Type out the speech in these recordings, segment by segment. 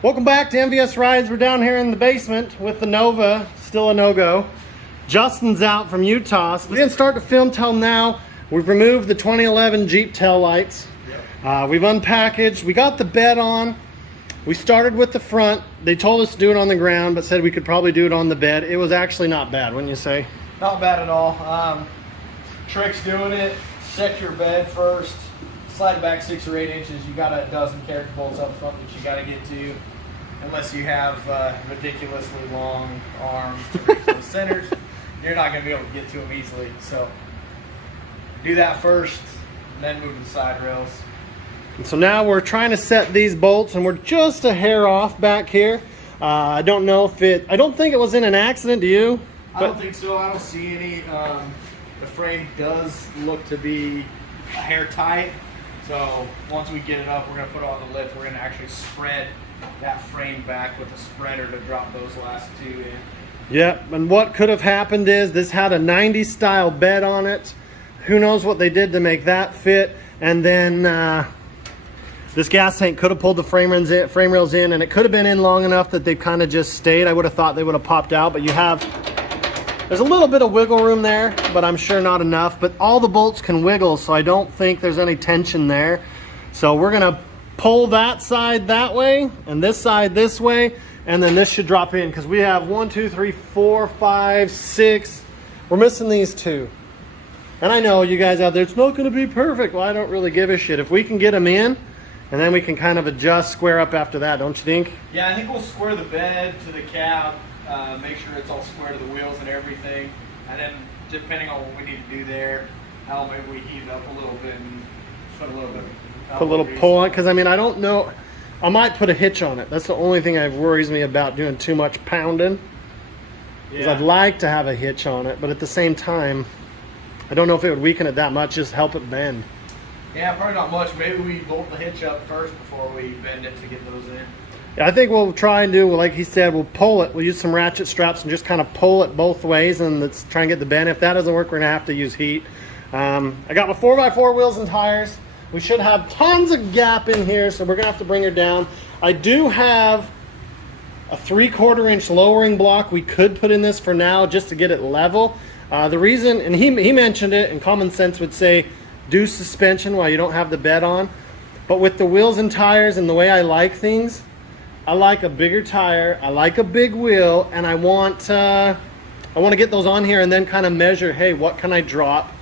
Welcome back to MVS Rides. We're down here in the basement with the Nova, still a no-go. Justin's out from Utah, so we didn't start to film till now. We've removed the 2011 Jeep tail lights. We've unpackaged, we got the bed on. We started with the front. They told us to do it on the ground, but said we could probably do it on the bed. It was actually not bad, wouldn't you say? Not bad at all. Tricks doing it, check your bed first, slide it back 6 or 8 inches. You got a dozen character bolts up front that you got to get to, unless you have ridiculously long arms to reach those centers. You're not going to be able to get to them easily. So do that first, and then move to the side rails. And so now we're trying to set these bolts, and we're just a hair off back here. I don't know if I don't think it was in an accident, do you? I don't think so. I don't see any. The frame does look to be a hair tight. So once we get it up, we're going to put it on the lift. We're going to actually spread that frame back with a spreader to drop those last two in. Yep, and what could have happened is this had a 90s style bed on it. Who knows what they did to make that fit. And then this gas tank could have pulled the frame rails in, and it could have been in long enough that they've kind of just stayed. I would have thought they would have popped out, but there's a little bit of wiggle room there, but I'm sure not enough. But all the bolts can wiggle, so I don't think there's any tension there. So we're gonna pull that side that way and this side this way, and then this should drop in, because we have 1, 2, 3, 4, 5, 6. We're missing these two. And I know you guys out there, it's not gonna be perfect. Well, I don't really give a shit. If we can get them in, and then we can kind of adjust, square up after that, don't you think? Yeah, I think we'll square the bed to the cab, make sure it's all square to the wheels and everything. And then depending on what we need to do there, maybe we heat it up a little bit and put a little bit of Put a little pull on, because I mean, I don't know. I might put a hitch on it. That's the only thing that worries me about doing too much pounding. Because I'd like to have a hitch on it, but at the same time, I don't know if it would weaken it that much, just help it bend. Yeah, probably not much. Maybe we bolt the hitch up first before we bend it to get those in. Yeah, I think we'll try and do, like he said, we'll pull it. We'll use some ratchet straps and just kind of pull it both ways, and let's try and get the bend. If that doesn't work, we're going to have to use heat. I got my 4x4 wheels and tires. We should have tons of gap in here, so we're going to have to bring her down. I do have a 3/4 inch lowering block we could put in this for now just to get it level. The reason, and he mentioned it, and common sense would say, do suspension while you don't have the bed on. But with the wheels and tires and the way I like things, I like a bigger tire, I like a big wheel, and I want to get those on here and then kind of measure, hey, what can I drop?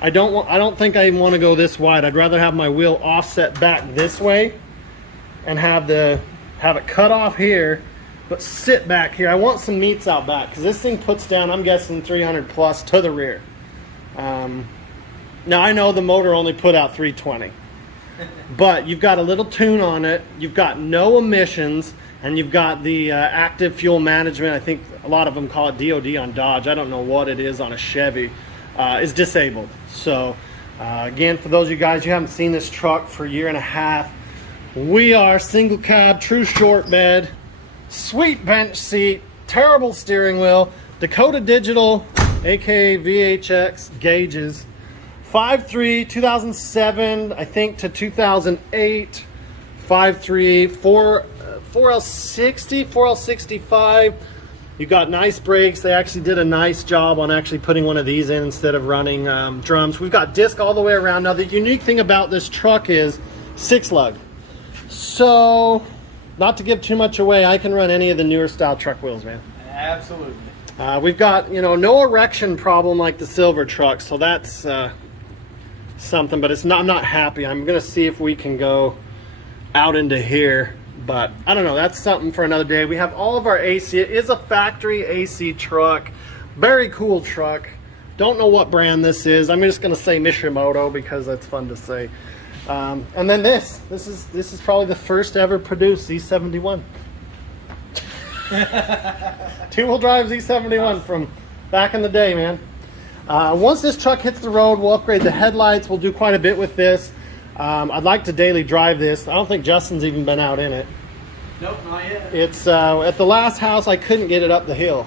I don't think I want to go this wide. I'd rather have my wheel offset back this way and have it cut off here, but sit back here. I want some meats out back, because this thing puts down, I'm guessing 300 plus to the rear. Now I know the motor only put out 320, but you've got a little tune on it, you've got no emissions, and you've got the active fuel management. I think a lot of them call it DOD on Dodge. I don't know what it is on a Chevy. Is disabled. So again, for those of you guys who haven't seen this truck for a year and a half, we are single cab, true short bed, sweet bench seat, terrible steering wheel, Dakota Digital, aka VHX gauges, 5.3, 2007, I think, to 2008, 5.3, 4L60, 4L65. You got nice brakes. They actually did a nice job on actually putting one of these in instead of running drums. We've got disc all the way around. Now, the unique thing about this truck is 6-lug. So, not to give too much away, I can run any of the newer style truck wheels, man. Absolutely. We've got, no erection problem like the silver truck, so that's something, but I'm not happy. I'm going to see if we can go out into here. But I don't know, that's something for another day. We have all of our AC. It is a factory AC truck. Very cool truck. Don't know what brand this is. I'm just gonna say Mishimoto because that's fun to say. And then this is probably the first ever produced Z71. Two-wheel drive Z71 from back in the day, man. Once this truck hits the road, we'll upgrade the headlights. We'll do quite a bit with this. I'd like to daily drive this. I don't think Justin's even been out in it. Nope, not yet. It's at the last house, I couldn't get it up the hill.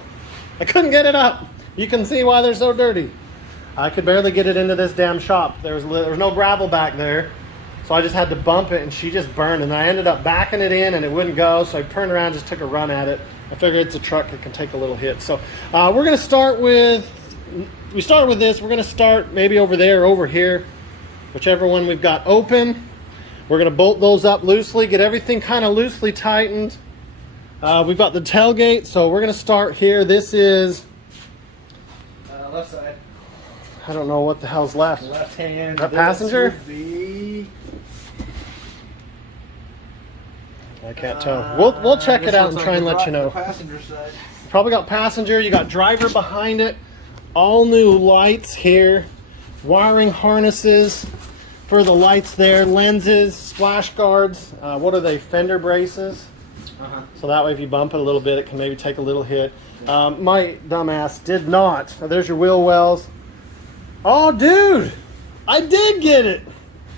I couldn't get it up. You can see why they're so dirty. I could barely get it into this damn shop. There was no gravel back there. So I just had to bump it and she just burned, and I ended up backing it in and it wouldn't go. So I turned around, just took a run at it. I figured it's a truck, it can take a little hit. So we're gonna start with, we started with this. We're gonna start maybe over there or over here, whichever one we've got open. We're gonna bolt those up loosely, get everything kind of loosely tightened. We've got the tailgate, so we're gonna start here. This is left side. I don't know what the hell's left. Left hand. That passenger? I can't tell. We'll check it out and try and let you know. Passenger side. Probably got passenger. You got driver behind it. All new lights here. Wiring harnesses for the lights there. Lenses, splash guards. What are they? Fender braces. So that way if you bump it a little bit, it can maybe take a little hit. My dumbass did not. There's your wheel wells. Oh, dude, I did get it.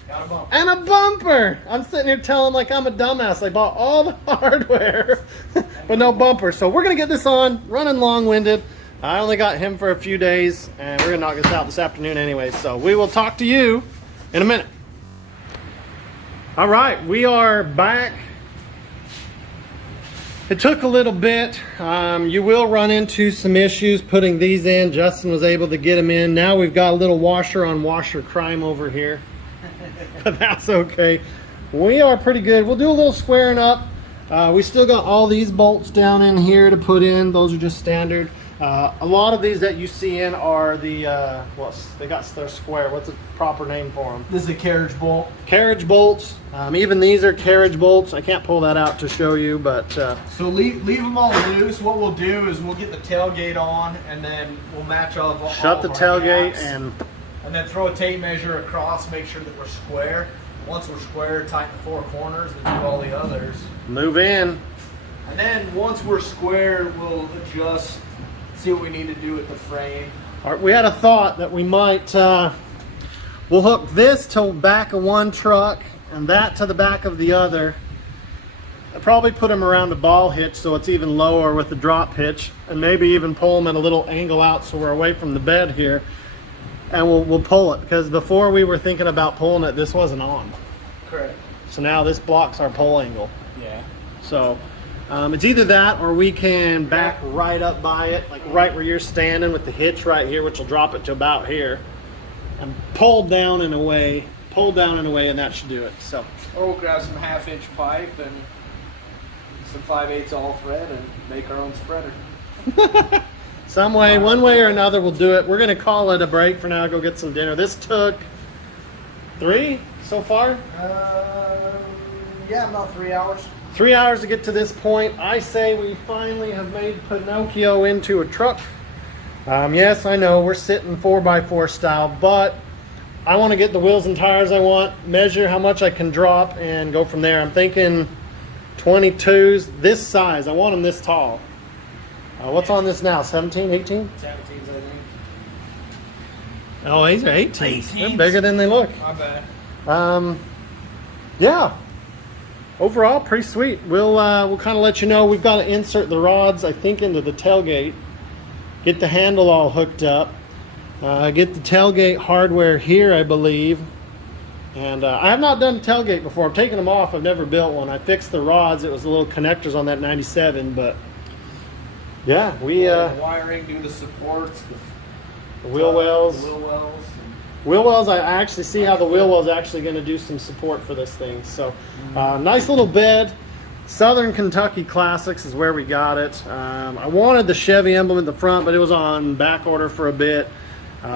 Got a bumper. And a bumper. I'm sitting here telling like I'm a dumbass. I bought all the hardware, but no bumper. So we're going to get this on, running long-winded. I only got him for a few days, and we're going to knock this out this afternoon anyway. So we will talk to you in a minute. All right, we are back. It took a little bit. You will run into some issues putting these in. Justin was able to get them in. Now we've got a little washer on washer crime over here. But that's okay. We are pretty good. We'll do a little squaring up. We still got all these bolts down in here to put in. Those are just standard. A lot of these that you see in are the, they got their square. What's the proper name for them? This is a carriage bolt. Carriage bolts. Even these are carriage bolts. I can't pull that out to show you, but... So leave them all loose. What we'll do is we'll get the tailgate on, and then we'll match all of shut the tailgate gaps, and then throw a tape measure across, make sure that we're square. Once we're square, tighten the four corners, then do all the others. Move in. And then once we're square, we'll adjust, see what we need to do with the frame. All right, we had a thought that we might, we'll hook this to the back of one truck and that to the back of the other. I'll probably put them around the ball hitch so it's even lower with the drop hitch, and maybe even pull them at a little angle out so we're away from the bed here, and we'll pull it, because before we were thinking about pulling it, this wasn't on. Correct. So now this blocks our pull angle. Yeah. So it's either that or we can back right up by it, like right where you're standing with the hitch right here, which will drop it to about here, and pull down in a way, and that should do it. So, or we'll grab some 1/2-inch pipe and some 5/8 all thread and make our own spreader. some way, one way or another, we'll do it. We're gonna call it a break for now. Go get some dinner. This took 3 so far. Yeah, about 3 hours. 3 hours to get to this point. I say we finally have made Pinocchio into a truck. Yes, I know we're sitting 4x4 style, but I want to get the wheels and tires I want, measure how much I can drop, and go from there. I'm thinking 22s, this size. I want them this tall. What's on this now? 17, 18? 17s, I think. Oh, these are 18s. They're bigger than they look. My bad. Yeah. Overall, pretty sweet. We'll kind of let you know. We've got to insert the rods, I think, into the tailgate. Get the handle all hooked up. Get the tailgate hardware here, I believe. And I have not done tailgate before. I'm taking them off. I've never built one. I fixed the rods. It was the little connectors on that 97, but yeah, we the wiring, do the supports, the wheel wells. The wheel wells. Wheel wells, I actually see how the wheel wells actually going to do some support for this thing. So, nice little bed. Southern Kentucky Classics is where we got it. I wanted the Chevy emblem in the front, but it was on back order for a bit.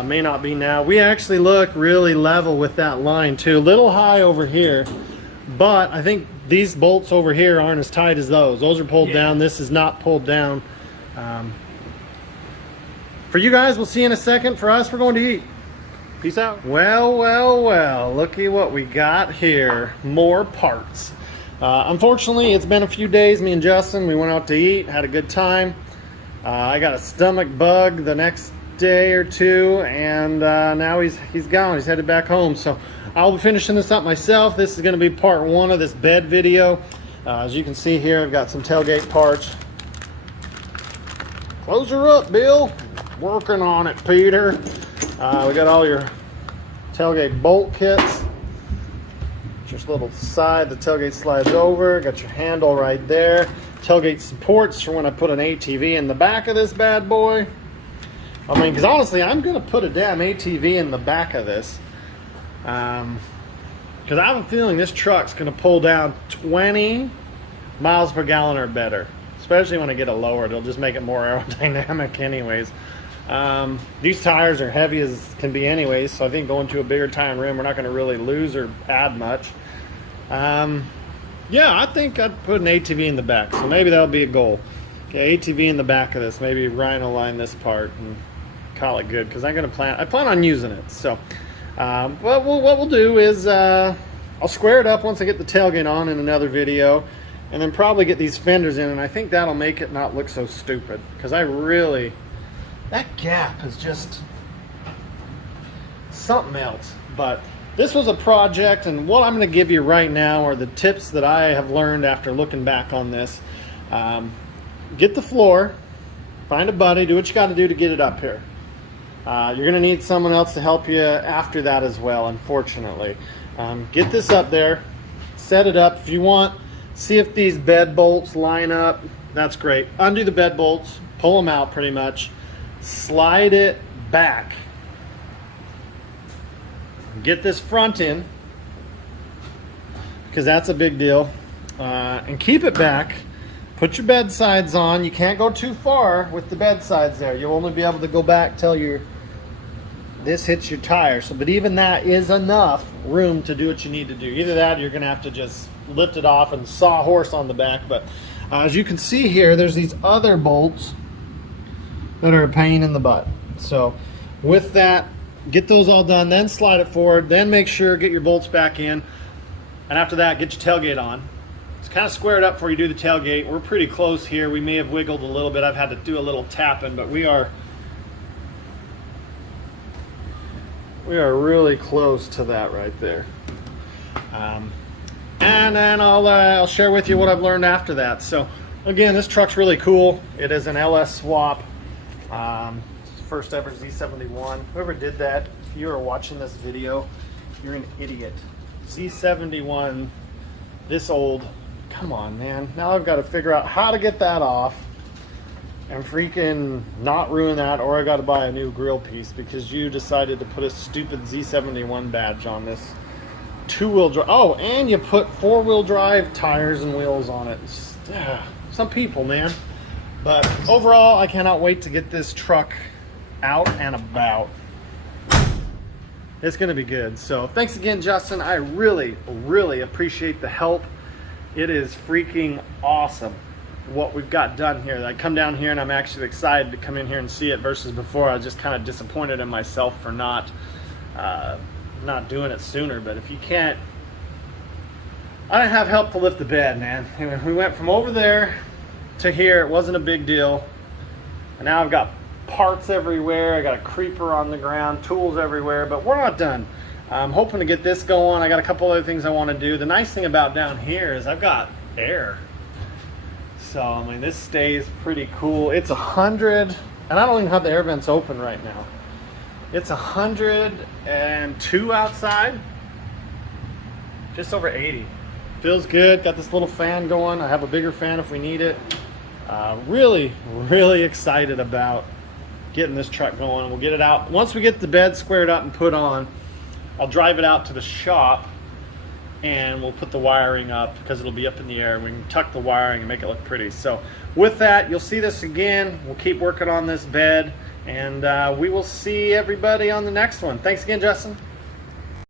May not be now. We actually look really level with that line too. A little high over here, but I think these bolts over here aren't as tight as those. Those are pulled down. This is not pulled down. For you guys, we'll see you in a second. For us, we're going to eat. Peace out. Well, well, well, looky what we got here. More parts. Unfortunately, it's been a few days. Me and Justin, we went out to eat, had a good time. I got a stomach bug the next day or two, and now he's gone. He's headed back home. So I'll be finishing this up myself. This is going to be part 1 of this bed video. As you can see here, I've got some tailgate parts. Close her up, Bill. Working on it, Peter. We got all your tailgate bolt kits. There's a little side, the tailgate slides over, got your handle right there. Tailgate supports for when I put an ATV in the back of this bad boy. I mean, because honestly, I'm going to put a damn ATV in the back of this. Because I have a feeling this truck's going to pull down 20 miles per gallon or better. Especially when I get it lowered. It'll just make it more aerodynamic anyways. These tires are heavy as can be anyways, so I think going to a bigger tire and rim, we're not going to really lose or add much. Yeah, I think I'd put an ATV in the back, so maybe that'll be a goal. Okay, ATV in the back of this. Maybe Ryan will line this part and call it good, because I plan on using it. So what we'll do is I'll square it up once I get the tailgate on in another video, and then probably get these fenders in, and I think that'll make it not look so stupid, because that gap is just something else. But this was a project, and what I'm going to give you right now are the tips that I have learned after looking back on this. Get the floor, find a buddy, do what you got to do to get it up here. You're going to need someone else to help you after that as well, unfortunately. Get this up there, set it up if you want. See if these bed bolts line up. That's great. Undo the bed bolts, pull them out pretty much. Slide it back. Get this front in, because that's a big deal. And keep it back. Put your bed sides on. You can't go too far with the bed sides there. You'll only be able to go back till this hits your tire. So, but even that is enough room to do what you need to do. Either that, or you're going to have to just lift it off and saw horse on the back. But as you can see here, there's these other bolts that are a pain in the butt. So with that, get those all done, then slide it forward, then make sure get your bolts back in, and after that, get your tailgate on. It's kind of squared up before you do the tailgate. We're pretty close here. We may have wiggled a little bit. I've had to do a little tapping, but we are really close to that right there. And then I'll share with you what I've learned after that. So again, this truck's really cool. It is an LS swap. It's the first ever Z71. Whoever did that, if you are watching this video, you're an idiot. Z71, this old, come on, man. Now I've got to figure out how to get that off and freaking not ruin that, or I got to buy a new grill piece because you decided to put a stupid Z71 badge on this two-wheel drive. Oh, and you put four-wheel drive tires and wheels on it. Some people, man. But overall, I cannot wait to get this truck out and about. It's going to be good. So thanks again, Justin. I really, really appreciate the help. It is freaking awesome what we've got done here. I come down here and I'm actually excited to come in here and see it, versus before I was just kind of disappointed in myself for not doing it sooner. But if you can't, I didn't have help to lift the bed, man. We went from over there to here. It wasn't a big deal, and now I've got parts everywhere. I got a creeper on the ground, tools everywhere, but we're not done. I'm hoping to get this going. I got a couple other things I want to do. The nice thing about down here is I've got air, so I mean this stays pretty cool. It's 100, and I don't even have the air vents open right now. It's 102 outside, just over 80. Feels good. Got this little fan going. I have a bigger fan if we need it. Really, really excited about getting this truck going. We'll get it out. Once we get the bed squared up and put on, I'll drive it out to the shop and we'll put the wiring up, because it'll be up in the air. We can tuck the wiring and make it look pretty. So with that, you'll see this again. We'll keep working on this bed, and we will see everybody on the next one. Thanks again, Justin.